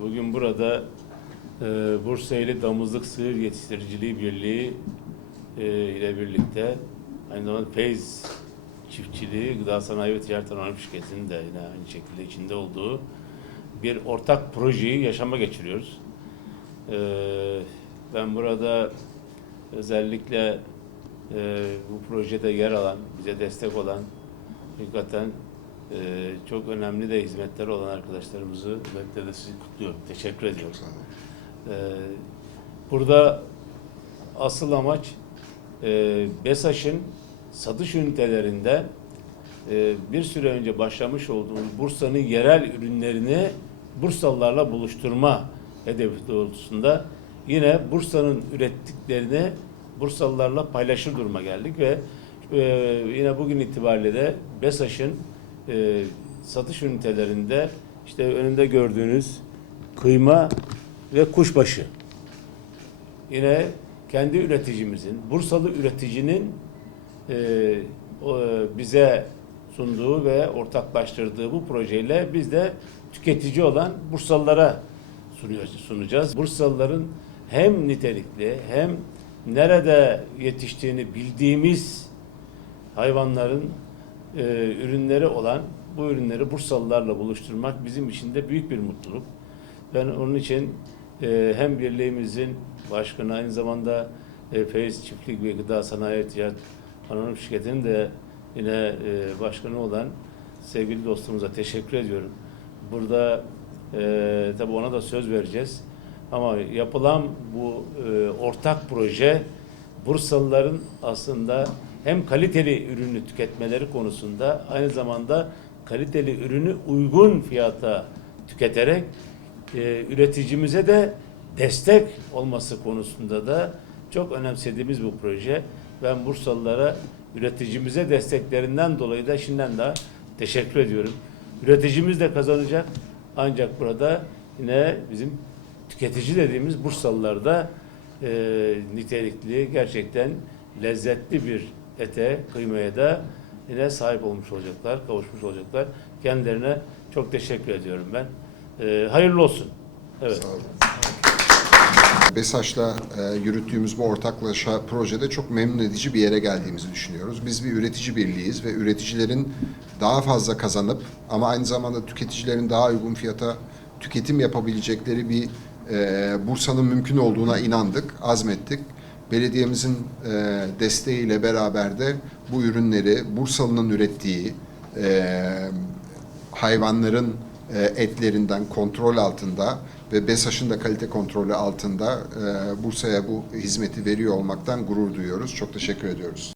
Bugün burada e, Bursa ili Damızlık Sığır Yetiştiriciliği Birliği e, ile birlikte aynı zamanda Feyz Çiftçiliği Gıda Sanayi ve Ticaret Anonim Şirketi'nin de yine aynı şekilde içinde olduğu bir ortak projeyi yaşama geçiriyoruz. E, ben burada özellikle e, bu projede yer alan, bize destek olan hakikaten e, çok önemli de hizmetleri olan arkadaşlarımızı özellikle de sizi kutluyorum. Teşekkür ediyorum. Ee, burada asıl amaç e, BESAŞ'ın satış ünitelerinde e, bir süre önce başlamış olduğumuz Bursa'nın yerel ürünlerini Bursalılarla buluşturma hedefi doğrultusunda yine Bursa'nın ürettiklerini Bursalılarla paylaşır duruma geldik ve e, yine bugün itibariyle de BESAŞ'ın e, satış ünitelerinde işte önünde gördüğünüz kıyma ve kuşbaşı. Yine kendi üreticimizin, Bursalı üreticinin e, o, bize sunduğu ve ortaklaştırdığı bu projeyle biz de tüketici olan Bursalılara sunacağız. Bursalıların hem nitelikli hem nerede yetiştiğini bildiğimiz hayvanların e, ürünleri olan bu ürünleri Bursalılarla buluşturmak bizim için de büyük bir mutluluk. Ben onun için e, hem birliğimizin başkanı aynı zamanda e, Feyiz Çiftlik ve Gıda Sanayi Ticaret Anonim Şirketi'nin de yine e, başkanı olan sevgili dostumuza teşekkür ediyorum. Burada e, tabii ona da söz vereceğiz. Ama yapılan bu e, ortak proje Bursalıların aslında hem kaliteli ürünü tüketmeleri konusunda aynı zamanda kaliteli ürünü uygun fiyata tüketerek e, üreticimize de destek olması konusunda da çok önemsediğimiz bu proje. Ben Bursalılara üreticimize desteklerinden dolayı da şimdiden daha teşekkür ediyorum. Üreticimiz de kazanacak ancak burada yine bizim tüketici dediğimiz Bursalılar da e, nitelikli gerçekten lezzetli bir ete, kıymaya da yine sahip olmuş olacaklar, kavuşmuş olacaklar. Kendilerine çok teşekkür ediyorum ben. E, hayırlı olsun. Evet. Sağ olun. BESAŞ'la e, yürüttüğümüz bu ortaklaşa projede çok memnun edici bir yere geldiğimizi düşünüyoruz. Biz bir üretici birliğiyiz ve üreticilerin daha fazla kazanıp ama aynı zamanda tüketicilerin daha uygun fiyata tüketim yapabilecekleri bir e, Bursa'nın mümkün olduğuna inandık, azmettik. Belediyemizin e, desteğiyle beraber de bu ürünleri Bursalı'nın ürettiği e, hayvanların e, etlerinden kontrol altında ve BESAŞ'ın da kalite kontrolü altında e, Bursa'ya bu hizmeti veriyor olmaktan gurur duyuyoruz. Çok teşekkür ediyoruz.